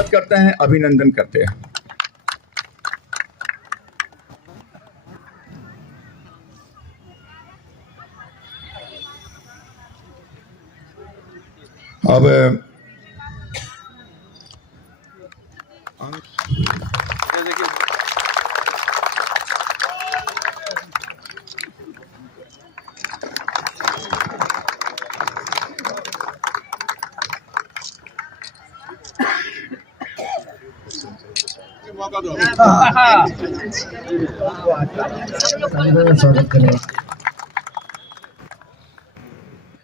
स्वागत करते हैं, अभिनंदन करते हैं। अब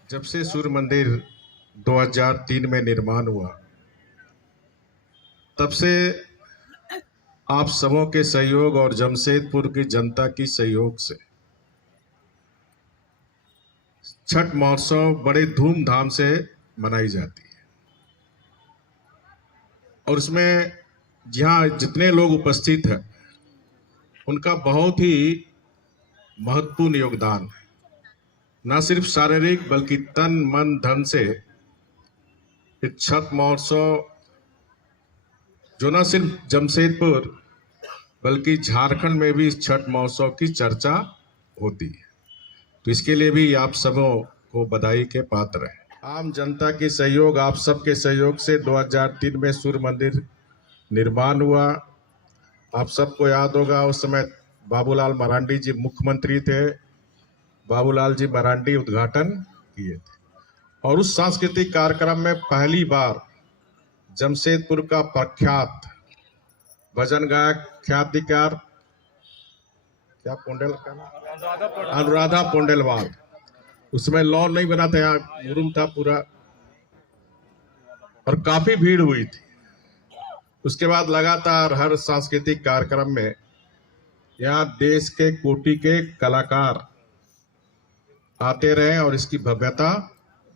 जब से सूर्य मंदिर 2003 में निर्माण हुआ, तब से आप सबों के सहयोग और जमशेदपुर की जनता की सहयोग से छठ महोत्सव बड़े धूमधाम से मनाई जाती है। और उसमें जहाँ जितने लोग उपस्थित हैं, उनका बहुत ही महत्वपूर्ण योगदान है। न सिर्फ शारीरिक बल्कि तन मन धन से इस छठ महोत्सव जो न सिर्फ जमशेदपुर बल्कि झारखंड में भी इस छठ महोत्सव की चर्चा होती है। तो इसके लिए भी आप सबों को बधाई के पात्र हैं। आम जनता की सहयोग, आप सबके सहयोग से 2003 में सूर्य मंदिर निर्माण हुआ। आप सबको याद होगा, उस समय बाबूलाल मरांडी जी मुख्यमंत्री थे। बाबूलाल जी मरांडी उद्घाटन किए थे और उस सांस्कृतिक कार्यक्रम में पहली बार जमशेदपुर का प्रख्यात भजन गायक ख्यातिकार क्या पोंडेल का नाम, अनुराधा पोंडेलवाल, उसमें लॉन नहीं बना था, यहाँ मुरुम था पूरा और काफी भीड़ हुई थी। उसके बाद लगातार हर सांस्कृतिक कार्यक्रम में यहाँ देश के कोटि के कलाकार आते रहे और इसकी भव्यता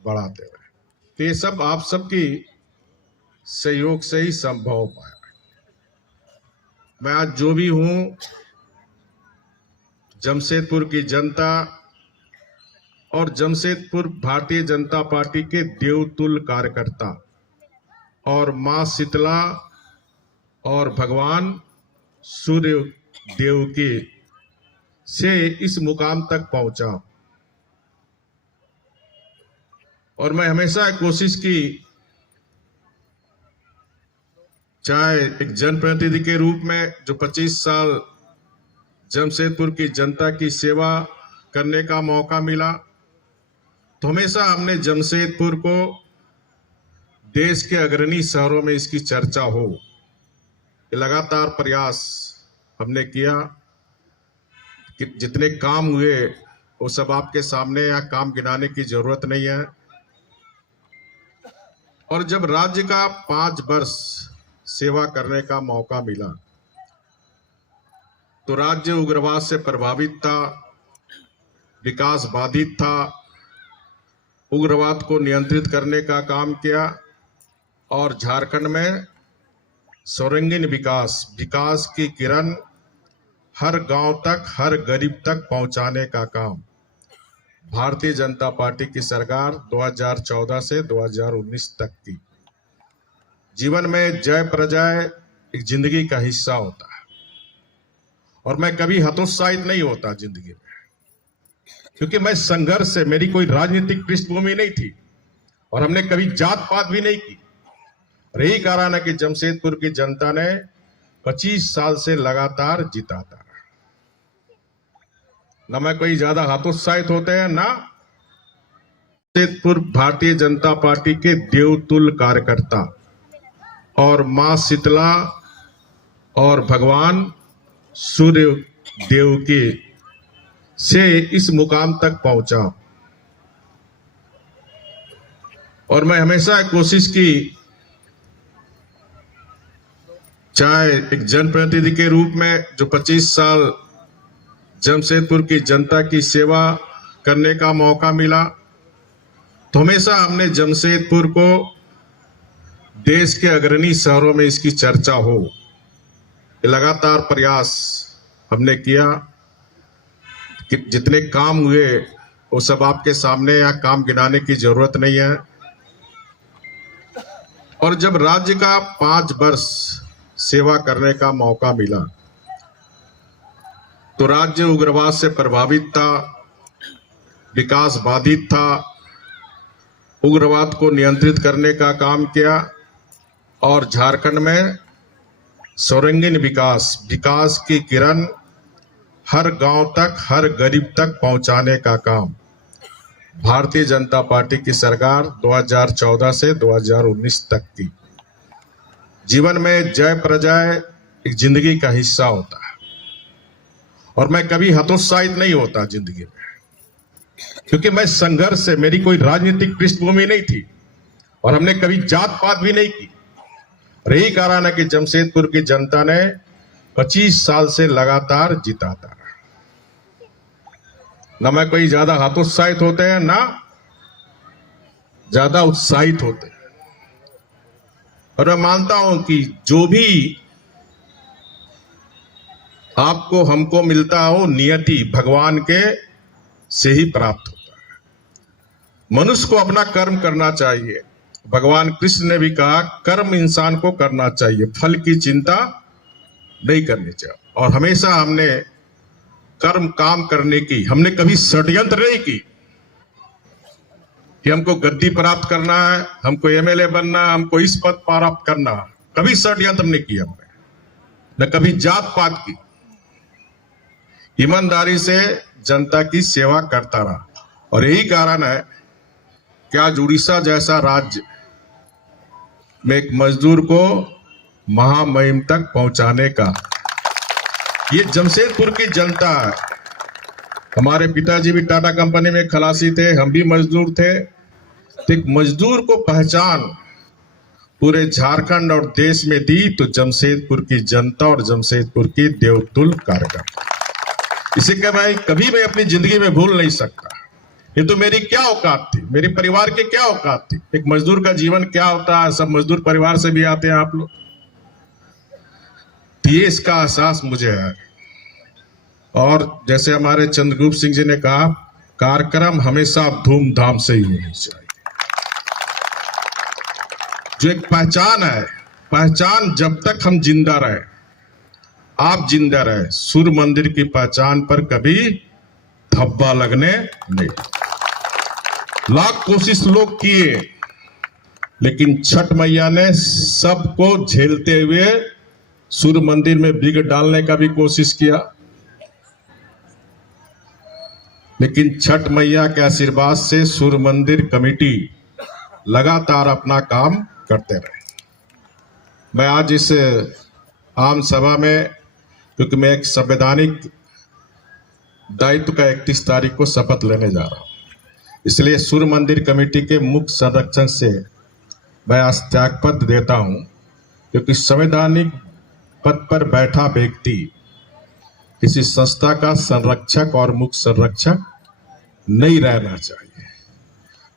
बढ़ाते रहे। तो ये सब आप सबकी सहयोग से ही संभव हो पाया। मैं आज जो भी हूं, जमशेदपुर की जनता और जमशेदपुर भारतीय जनता पार्टी के देवतुल्य कार्यकर्ता और मां शीतला और भगवान सूर्य देव के से इस मुकाम तक पहुंचा। और मैं हमेशा कोशिश की, चाहे एक जनप्रतिनिधि के रूप में जो 25 साल जमशेदपुर की जनता की सेवा करने का मौका मिला, तो हमेशा हमने जमशेदपुर को देश के अग्रणी शहरों में इसकी चर्चा हो, लगातार प्रयास हमने किया कि जितने काम हुए वो सब आपके सामने, या काम गिनाने की जरूरत नहीं है। और जब राज्य का 5 वर्ष सेवा करने का मौका मिला, तो राज्य उग्रवाद से प्रभावित था, विकास बाधित था। उग्रवाद को नियंत्रित करने का काम किया और झारखंड में सर्वांगीण विकास की किरण हर गांव तक, हर गरीब तक पहुंचाने का काम भारतीय जनता पार्टी की सरकार 2014 से 2019 तक की। जीवन में जय पराजय एक जिंदगी का हिस्सा होता है और मैं कभी हतोत्साहित नहीं होता जिंदगी में, क्योंकि मैं संघर्ष से, मेरी कोई राजनीतिक पृष्ठभूमि नहीं थी और हमने कभी जात पात भी नहीं की। और यही कारण है कि जमशेदपुर की जनता ने 25 साल से लगातार जिताता रहा। न मैं कोई ज्यादा हतोत्साहित होते हैं, ना। जमशेदपुर भारतीय जनता पार्टी के देवतुल्य कार्यकर्ता और मां शीतला और भगवान सूर्य देव के से इस मुकाम तक पहुंचा। और मैं हमेशा कोशिश की, चाहे एक जनप्रतिनिधि के रूप में जो 25 साल जमशेदपुर की जनता की सेवा करने का मौका मिला, तो हमेशा हमने जमशेदपुर को देश के अग्रणी शहरों में इसकी चर्चा हो, लगातार प्रयास हमने किया कि जितने काम हुए वो सब आपके सामने, या काम गिनाने की जरूरत नहीं है। और जब राज्य का 5 वर्ष सेवा करने का मौका मिला तो राज्य उग्रवाद से प्रभावित था, विकास बाधित था। उग्रवाद को नियंत्रित करने का काम किया और झारखंड में सर्वांगीण विकास की किरण हर गांव तक, हर गरीब तक पहुंचाने का काम भारतीय जनता पार्टी की सरकार 2014 से 2019 तक की। जीवन में जय पराजय एक जिंदगी का हिस्सा होता है और मैं कभी हतोत्साहित नहीं होता जिंदगी में, क्योंकि मैं संघर्ष से, मेरी कोई राजनीतिक पृष्ठभूमि नहीं थी और हमने कभी जात पात भी नहीं की। और यही कारण है कि जमशेदपुर की जनता ने 25 साल से लगातार जिताता रहा। ना मैं कोई ज्यादा हतोत्साहित होते हैं, ना ज्यादा उत्साहित होते हैं। और मैं मानता हूं कि जो भी आपको हमको मिलता हो नियति भगवान के से ही प्राप्त होता है। मनुष्य को अपना कर्म करना चाहिए। भगवान कृष्ण ने भी कहा कर्म इंसान को करना चाहिए, फल की चिंता नहीं करनी चाहिए। और हमेशा हमने कर्म काम करने की, हमने कभी षड्यंत्र नहीं की कि हमको गद्दी प्राप्त करना है, हमको एमएलए बनना है, हमको इस पद प्राप्त करना है। कभी षड्यंत्र नहीं किया हमने, न कभी जात पात की। ईमानदारी से जनता की सेवा करता रहा। और यही कारण है कि आज उड़ीसा जैसा राज्य में एक मजदूर को महामहिम तक पहुंचाने का, ये जमशेदपुर की जनता है। हमारे पिताजी भी टाटा कंपनी में खलासी थे, हम भी मजदूर थे। तो एक मजदूर को पहचान पूरे झारखंड और देश में दी तो जमशेदपुर की जनता और जमशेदपुर की देवतुल्य कार्यकर्ता। इसे मैं कभी मैं अपनी जिंदगी में भूल नहीं सकता। ये तो मेरी क्या औकात थी, मेरे परिवार की क्या औकात थी। एक मजदूर का जीवन क्या होता है, सब मजदूर परिवार से भी आते हैं आप लोग। ये इसका एहसास मुझे है। और जैसे हमारे चंद्रगुप्त सिंह जी ने कहा, कार्यक्रम हमेशा धूमधाम से ही होनी चाहिए। जो एक पहचान है, पहचान जब तक हम जिंदा रहे, आप जिंदा रहे, सूर्य मंदिर की पहचान पर कभी धब्बा लगने नहीं। लाख कोशिश लोग किए, लेकिन छठ मैया ने सबको झेलते हुए सूर्य मंदिर में बिग डालने का भी कोशिश किया, लेकिन छठ मैया के आशीर्वाद से सूर्य मंदिर कमेटी लगातार अपना काम करते रहे। मैं आज इस आम सभा में, क्योंकि मैं एक संवैधानिक दायित्व का 31 तारीख को शपथ लेने जा रहा हूं, इसलिए सूर्य मंदिर कमेटी के मुख्य संरक्षक से मैं आज त्यागपत्र देता हूं, क्योंकि संवैधानिक पद पर बैठा व्यक्ति किसी संस्था का संरक्षक और मुख्य संरक्षक नहीं रहना चाहिए।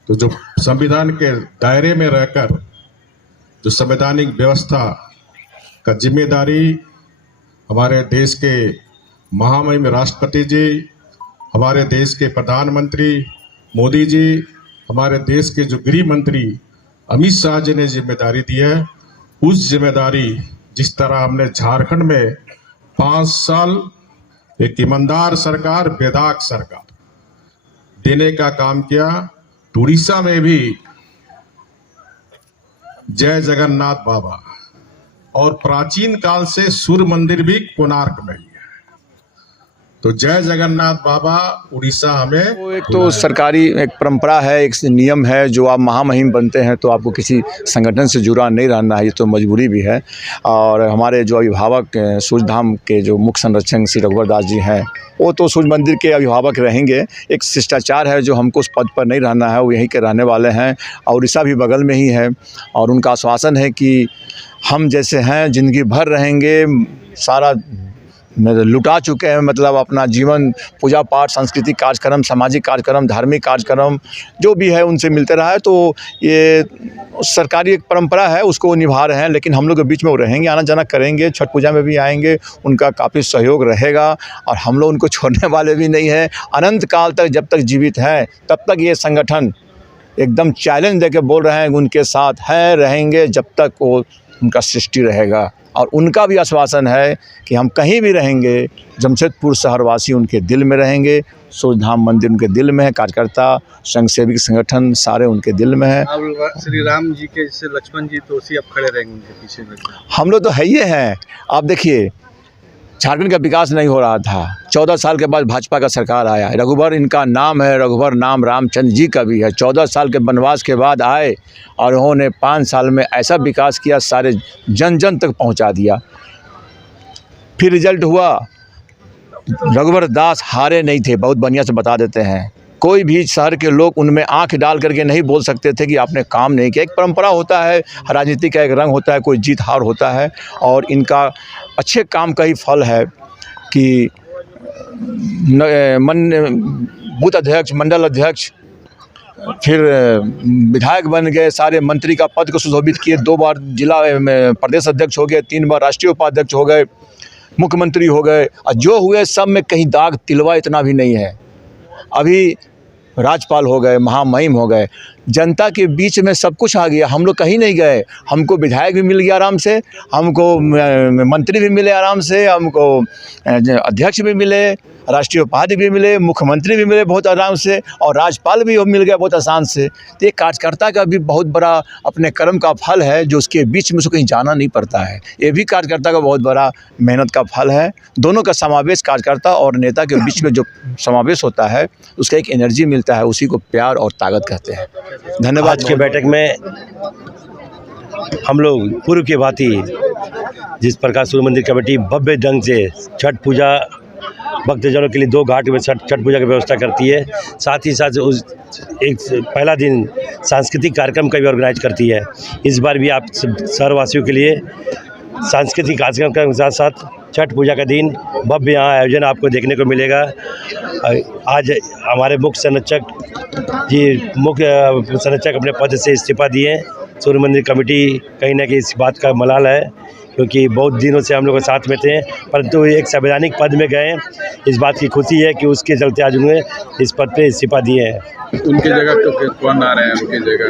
तो जो संविधान के दायरे में रहकर जो संवैधानिक व्यवस्था का जिम्मेदारी हमारे देश के महामहिम राष्ट्रपति जी, हमारे देश के प्रधानमंत्री मोदी जी, हमारे देश के जो गृह मंत्री अमित शाह जी ने जिम्मेदारी दी है, उस जिम्मेदारी जिस तरह हमने झारखंड में 5 साल एक ईमानदार सरकार, बेदाग सरकार देने का काम किया, उड़ीसा में भी जय जगन्नाथ बाबा, और प्राचीन काल से सूर्य मंदिर भी कोणार्क में ही है। तो जय जगन्नाथ बाबा उड़ीसा हमें, वो एक तो सरकारी एक परंपरा है, एक नियम है। जो आप महामहिम बनते हैं तो आपको किसी संगठन से जुड़ा नहीं रहना है, ये तो मजबूरी भी है। और हमारे जो अभिभावक सूर्यधाम के जो मुख्य संरक्षक श्री रघुवर दास जी हैं, वो तो सूर्य मंदिर के अभिभावक रहेंगे। एक शिष्टाचार है जो हमको उस पद पर नहीं रहना है, वो यहीं के रहने वाले हैं और उड़ीसा भी बगल में ही है। और उनका आश्वासन है कि हम जैसे हैं जिंदगी भर रहेंगे, सारा लुटा चुके हैं, मतलब अपना जीवन पूजा पाठ, सांस्कृतिक कार्यक्रम, सामाजिक कार्यक्रम, धार्मिक कार्यक्रम जो भी है उनसे मिलते रहा है। तो ये सरकारी एक परंपरा है, उसको निभा रहे हैं। लेकिन हम लोग के बीच में वो रहेंगे, आना जाना करेंगे, छठ पूजा में भी आएंगे, उनका काफ़ी सहयोग रहेगा और हम लोग उनको छोड़ने वाले भी नहीं हैं। अनंत काल तक जब तक जीवित हैं तब तक ये संगठन एकदम चैलेंज देके बोल रहे हैं कि उनके साथ हैं, रहेंगे जब तक वो उनका सृष्टि रहेगा। और उनका भी आश्वासन है कि हम कहीं भी रहेंगे, जमशेदपुर शहरवासी उनके दिल में रहेंगे, सूर्यधाम मंदिर उनके दिल में है, कार्यकर्ता संघ सेवी संगठन सारे उनके दिल में है। अब श्री राम जी के जैसे लक्ष्मण जी तो उसी अब खड़े रहेंगे उनके पीछे में। हम लोग तो है ही हैं। आप देखिए, झारखंड का विकास नहीं हो रहा था, 14 साल के बाद भाजपा का सरकार आया। रघुवर इनका नाम है, रघुवर नाम रामचंद्र जी का भी है। 14 साल के वनवास के बाद आए और उन्होंने 5 साल में ऐसा विकास किया, सारे जन जन तक पहुंचा दिया। फिर रिजल्ट हुआ, रघुवर दास हारे नहीं थे, बहुत बढ़िया से बता देते हैं। कोई भी शहर के लोग उनमें आंख डाल करके नहीं बोल सकते थे कि आपने काम नहीं किया। एक परंपरा होता है, राजनीति का एक रंग होता है, कोई जीत हार होता है, और इनका अच्छे काम का ही फल है कि बूथ अध्यक्ष, मंडल अध्यक्ष, फिर विधायक बन गए, सारे मंत्री का पद को सुशोभित किए, 2 बार जिला प्रदेश अध्यक्ष हो गए, 3 बार राष्ट्रीय उपाध्यक्ष हो गए, मुख्यमंत्री हो गए, और जो हुए सब में कहीं दाग तिलवा इतना भी नहीं है। अभी राज्यपाल हो गए, महामहिम हो गए, जनता के बीच में सब कुछ आ गया। हम लोग कहीं नहीं गए, हमको विधायक भी मिल गया आराम से, हमको मंत्री भी मिले आराम से, हमको अध्यक्ष भी मिले, राष्ट्रीय उपाध्यक्ष भी मिले, मुख्यमंत्री भी मिले बहुत आराम से, और राज्यपाल भी मिल गया बहुत आसान से। तो ये कार्यकर्ता का भी बहुत बड़ा अपने कर्म का फल है, जो उसके बीच में उसको कहीं जाना नहीं पड़ता है। ये भी कार्यकर्ता का बहुत बड़ा मेहनत का फल है। दोनों का समावेश, कार्यकर्ता और नेता के बीच में जो समावेश होता है, उसका एक एनर्जी मिलता है, उसी को प्यार और ताकत कहते हैं। धन्यवाद। आज के बैठक में हम लोग पूर्व की भांति जिस प्रकार सूर्य मंदिर कमेटी भव्य ढंग से छठ पूजा भक्तजनों के लिए 2 घाट में छठ पूजा की व्यवस्था करती है, साथ ही साथ उस एक पहला दिन सांस्कृतिक कार्यक्रम का भी ऑर्गेनाइज करती है। इस बार भी आप शहरवासियों के लिए सांस्कृतिक कार्यक्रम के साथ साथ छठ पूजा का दिन भव्य यहाँ आयोजन आपको देखने को मिलेगा। आज हमारे मुख्य संरक्षक अपने पद से इस्तीफा दिए। सूर्य मंदिर कमेटी कहीं ना कहीं इस बात का मलाल है, क्योंकि बहुत दिनों से हम लोग साथ में थे, परंतु एक संवैधानिक पद में गए। इस बात की खुशी है कि उसके चलते आज उन्हें इस पद पे इस्तीफा दिए हैं। उनकी जगह तो कौन आ रहे हैं उनकी जगह?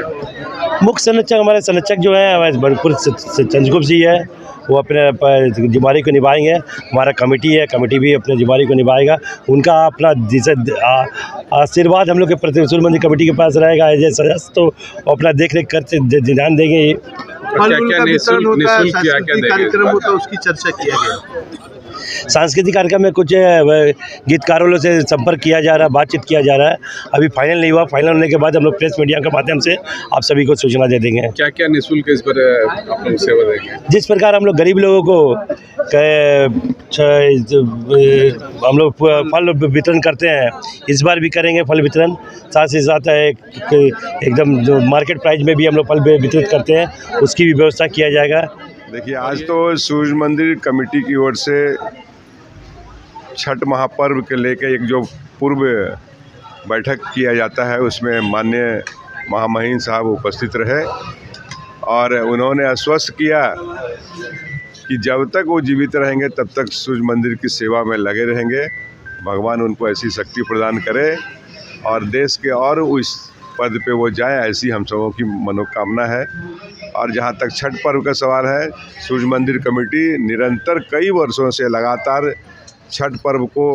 मुख्य संरक्षक हमारे संरक्षक जो हैं हमारे भरतपुर चंद्रगुप्त जी है, वो अपने जिम्मेदारी को निभाएंगे। हमारा कमेटी है, कमेटी भी अपने जिम्मेदारी को निभाएगा। उनका अपना आशीर्वाद हम लोग के प्रति सूर्य मंदिर कमेटी के पास रहेगा एज ए सदस्य, तो अपना देख रेख करते ध्यान देंगे। क्या निःशुल्क कार्यक्रम होता है, उसकी चर्चा किया गया। सांस्कृतिक कार्यक्रम में कुछ गीतकारों से संपर्क किया जा रहा है, बातचीत किया जा रहा है। अभी फाइनल नहीं हुआ, फाइनल होने के बाद हम लोग प्रेस मीडिया के माध्यम से आप सभी को सूचना दे देंगे। क्या क्या निःशुल्क इस पर आप लोग सेवा देंगे? जिस प्रकार हम लोग गरीब लोगों को हम लोग फल वितरण करते हैं, इस बार भी करेंगे फल वितरण। साथ ही साथ एकदम जो मार्केट प्राइस में भी हम लोग फल वितरित करते हैं, उसकी भी व्यवस्था किया जाएगा। देखिए, आज तो सूर्य मंदिर कमेटी की ओर से छठ महापर्व के लेकर एक जो पूर्व बैठक किया जाता है, उसमें माननीय महामहिम साहब उपस्थित रहे और उन्होंने आश्वस्त किया कि जब तक वो जीवित रहेंगे तब तक सूर्य मंदिर की सेवा में लगे रहेंगे। भगवान उनको ऐसी शक्ति प्रदान करे और देश के और उस पद पे वो जाए, ऐसी हम सबों की मनोकामना है। और जहाँ तक छठ पर्व का सवाल है, सूर्य मंदिर कमेटी निरंतर कई वर्षों से लगातार छठ पर्व को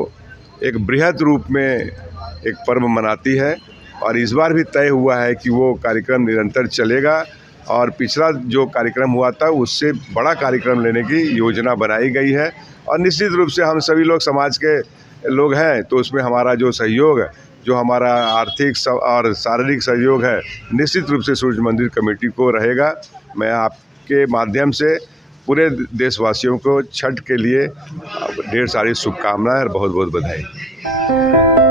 एक बृहद रूप में एक पर्व मनाती है और इस बार भी तय हुआ है कि वो कार्यक्रम निरंतर चलेगा। और पिछला जो कार्यक्रम हुआ था उससे बड़ा कार्यक्रम लेने की योजना बनाई गई है और निश्चित रूप से हम सभी लोग समाज के लोग हैं, तो उसमें हमारा जो सहयोग है, जो हमारा आर्थिक और शारीरिक सहयोग है, निश्चित रूप से सूर्य मंदिर कमेटी को रहेगा। मैं आपके माध्यम से पूरे देशवासियों को छठ के लिए ढेर सारी शुभकामनाएं और बहुत बहुत बधाई।